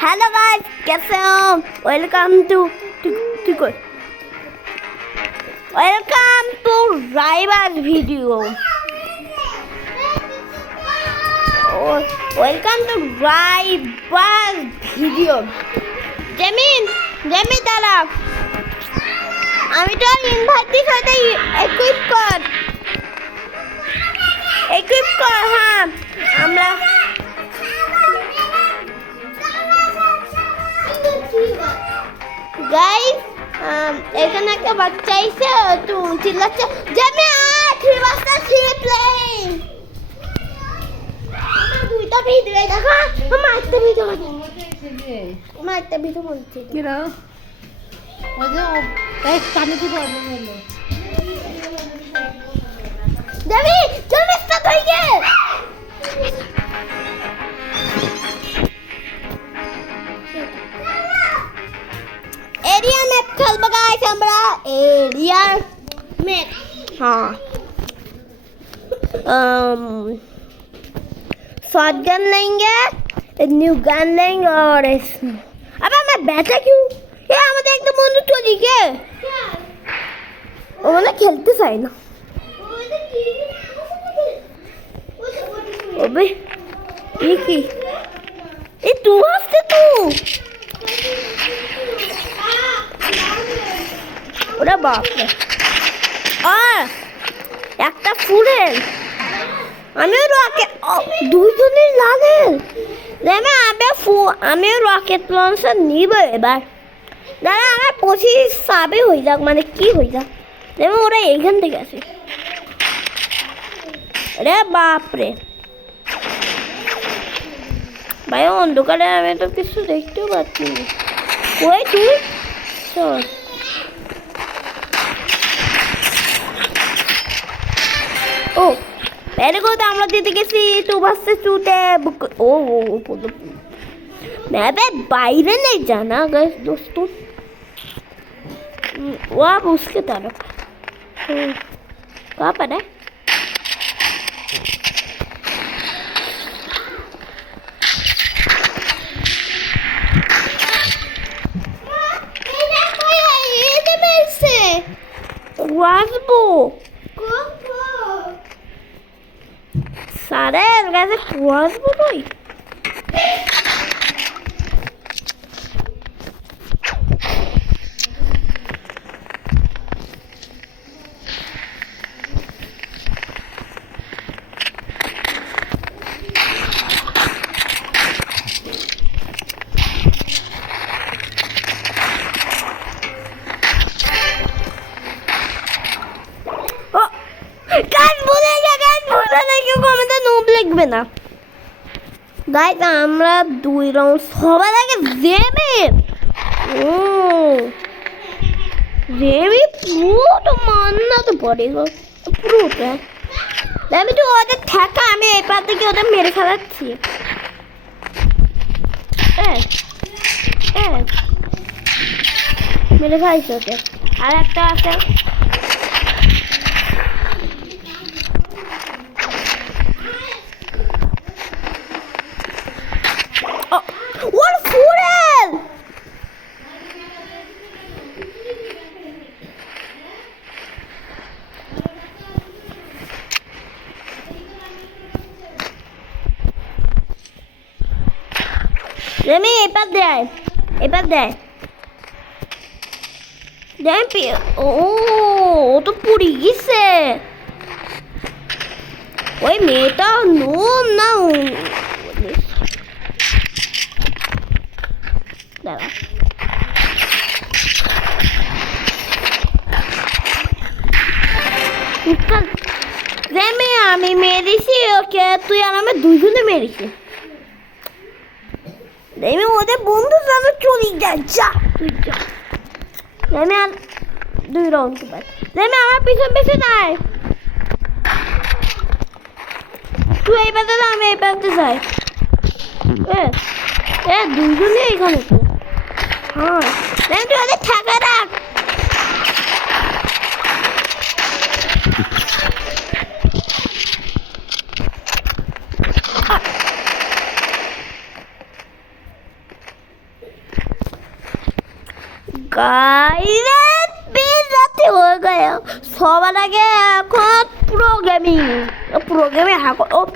Hello guys, कैसे हो? Welcome to Raibaz video. Welcome to Raibaz video. जमीन दादा, আমি তো ইনভাইট দিছি, ইকুইপ কর হ্যাঁ। আমরা গাইস এখানে একটা বাচ্চা এসে তো চিল্লাচ্ছে যে আমি 3 বাচ্চা প্লেইং। দুইটা ভিডিও দেখো, আমার একটা ভিডিও বলছে কি রে ওই যে এই কানে কি প্রবলেম হলো দেবি চল স্টার্ট হয়ে গেছে। एरिया मैप खेल गाइस, हमरा एरिया मैप। हाँ शॉट गन लेंगे, न्यू गन लेंगे और अबे मैं बैठा क्यों? ये हमारे एक तो बंदूक चली गए, वो ना खेलते सही ना। अबे ये तू हंसते तू ওরে বাপরে। একটা ফুলের আমিও রকেট, দুইজনের লাগে। আমিও রকেট লঞ্চার নিব এবার। দাদা আমার 25 সাবে হয়ে যাক, মানে কি হয়ে যাক। দেখো ওরা এইখান থেকে আসে। রে বাপরে ভাই, অন্ধকারে আমি তো কিছু দেখতেও পাচ্ছি না। ওই তুই চল। ও पहले को तो আমরা দিতে গেছি তো বাসে চুটে ও मैं বাইরে नहीं जाना गाइस दोस्तों, वो आप उसके तरफ कहाँ पर है? वाजबो सारे कैसे वाजबो भाई। লিখবে না গাইস, আমরা 2 রাউন্ড সবার আগে জেমি পুরো তো মাননা তো পড়েগো পুরোটা। আমি তো ওদের থাকা, আমি এই পার থেকে ওদের মেরে ফেলাচ্ছি। মেরে ফেলাইছি ওকে। আর একটা আছে রেমি এবার দেয় ও তো পুড়ি গেছে। ওই মেয়েটা নোম না রেমি আমি মেরেছি ওকে, তুই আর আমি দুজনে মেরেছি। আমি ওদের বন্ধু সাথে চলে যা তুই যা। আমি আর 2 রাউন্ড বাদ। আমি আমার পিছন নাই, তুই এই পাশে যা, আমি এই পাশে যাই। দুজনে এখানে তো। হ্যাঁ তুই ওদের থাকা রাখ। গাইস বেজাতে হয়ে গেল সবার আগে এখন প্রোগ্রামিং ও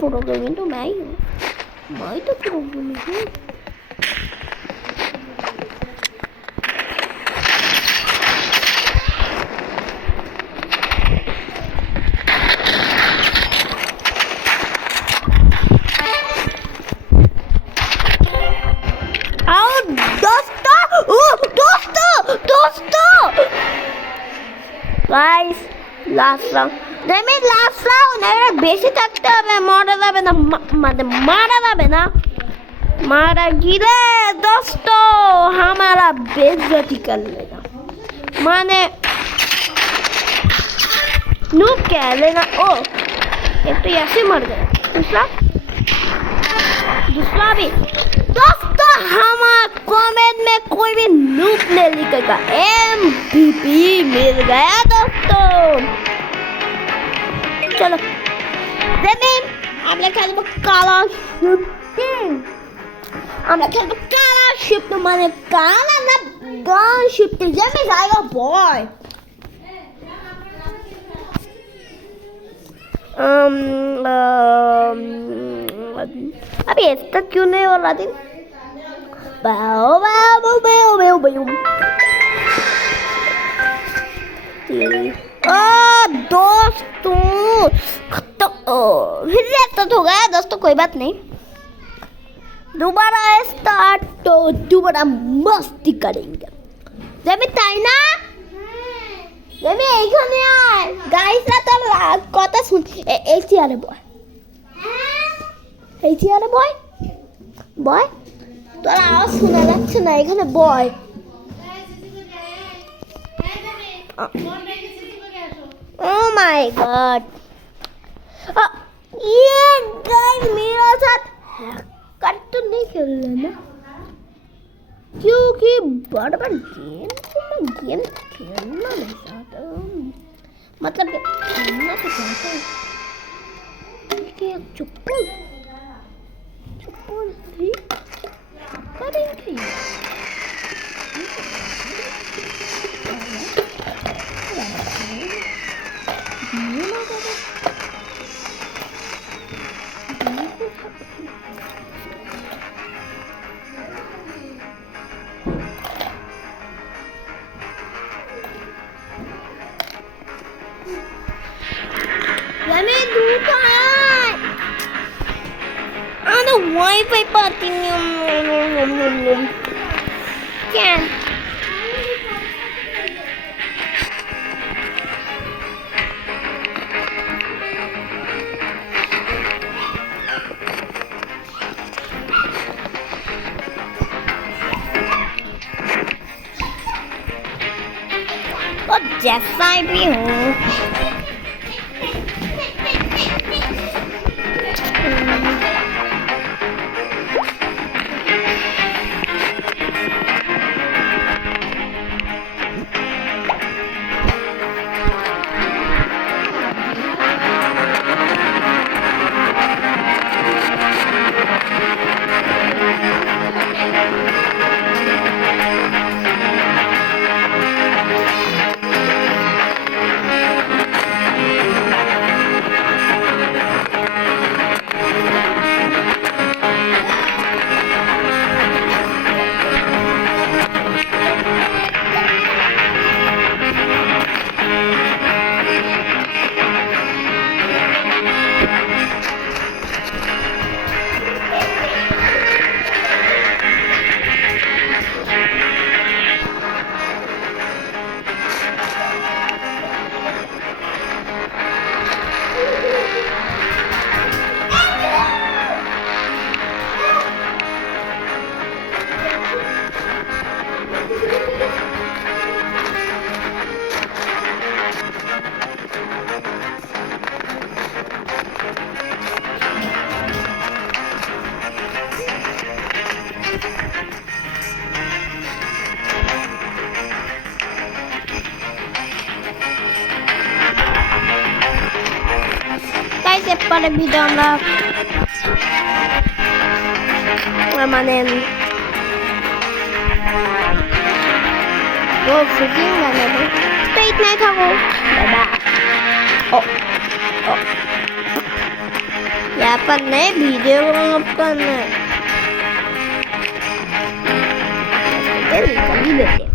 প্রোগ্রামিং তো मैं तो प्रॉब्लम है आओ दोस्तों गाइस लास्ट राउंड नहीं लास्ट राउंड है बेसी থাকতে হবে মারা যাবে না মানে মারা যাবে না मारा गिरे दोस्तों हमारा बेइज्जती कर लेगा माने नू क्या लेना ओ एक तो ऐसे मर गया दूसरा भी दोस्तों हमारा कमेंट में कोई भी नूप नहीं लिखेगा MVP मिल गया दोस्तों चलो जमीन आप लोग खेलो काला शूटिंग আমরা খেলবো কালা শিফট মানে কালা না গান শিফট জেমে जाएगा बॉय अभी ऐसा क्यों नहीं हो रहा दिन बाओ बाओ बाओ बाओ बाओ दोस्तों तो फिर तो हो गया दोस्तों कोई बात नहीं दोबारा स्टार्ट तो दोबारा मस्ती करेंगे जब ताई ना जब এইখানে আয় গাইসরা তো কথা শুন এই চেয়ারে বয় বয় তোর আওয়াজ শোনা যাচ্ছে না এখানে বয় ও মাই গॉड ये गाइस मेरा साथ कर तो नहीं खेल ना क्योंकि बार बार गेम खेलना नहीं चाहता मतलब खेलना तो चाहता हूँ चुप्पू करेंगे ada wifi partinya क्या और जैसा भी हूँ পরে ভিডিও আমরা মানে वो फिजिंग वाला है तो इतना ही था वो बाय ओ यहाँ पर नए वीडियो अप करना है निकल ही देते